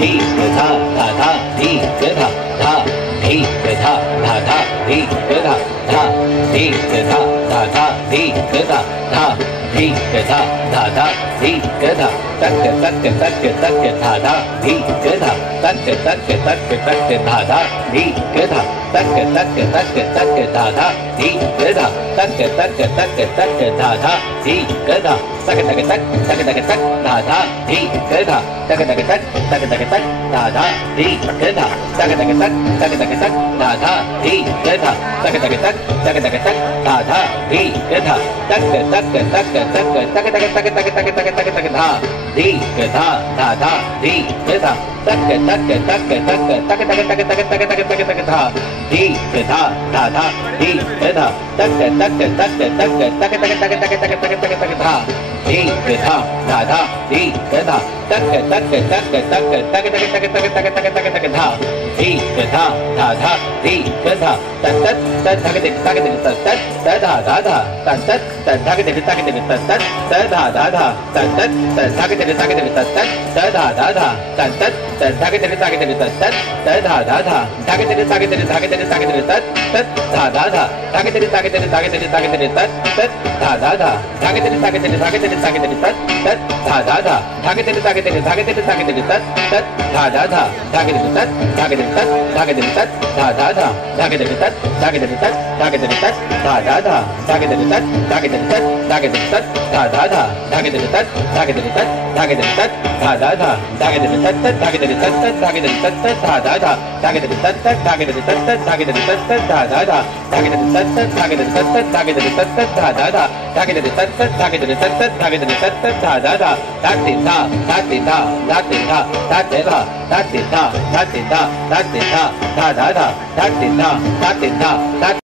धी धा धा धा धी धा धा धी धा धा धा धी धा धा धी धा धा धा धी धा धा धी धा धा धा धी धा तक तक तक तक धा धा धी धा तक तक तक तक धा धा धी धा तक तक तक तक धा धा धी धा तक तक तक तक धा धा धी धा तक तक तक तक तक धा धा धी धा तक तक तक तक तक धा धा धी धा तक तक तक तक तक धा धा धी धा तक तक तक तक तक धा धा धी धा तक तक तक तक तक तक तक तक तक तक तक तक धा धी धा धा धा धी धा तक तक तक तक तक तक तक तक तक तक तक तक धा धी धा धा धा धी धा तक तक तक तक तक तक तक तक तक तक तक तक धा धी धा धा धा धी धा तक तक तक तक तक तक तक तक तक तक तक तक धा धी धा धा धा धी धा तक तक तक तक तक तक तक धा धा धा तक तक तक तक तक तक तक धा धा धा तक तक तक तक तक तक तक धा धा धा तक तक तक तक तक तक तक धा धा धा तक तक तक तक तक तक तक धा धा धा तक तक तक तक तक तक तक धा धा धा तक तक तक तक तक तक तक धा धा धा तक तक तक तक तक तक तक धा धा धा तक तक तक तक तक धा धा धा तक तक तक तक तक तक धा धा धा तक तक तक तक तक तक धा धा धा तक तक तक तक तक तक धा धा धा तक तक तक तक तक धा धा धा तक तक तक तक तक धा धा धा तक तक तक तक तक धा धा धा तक तक तक तक तक धा धा धा तक धी धा तक धी धा तक धी धा तक धी धा तक धी धा तक धी धा तक धी धा धा धा धा तक धी धा तक धी धा तक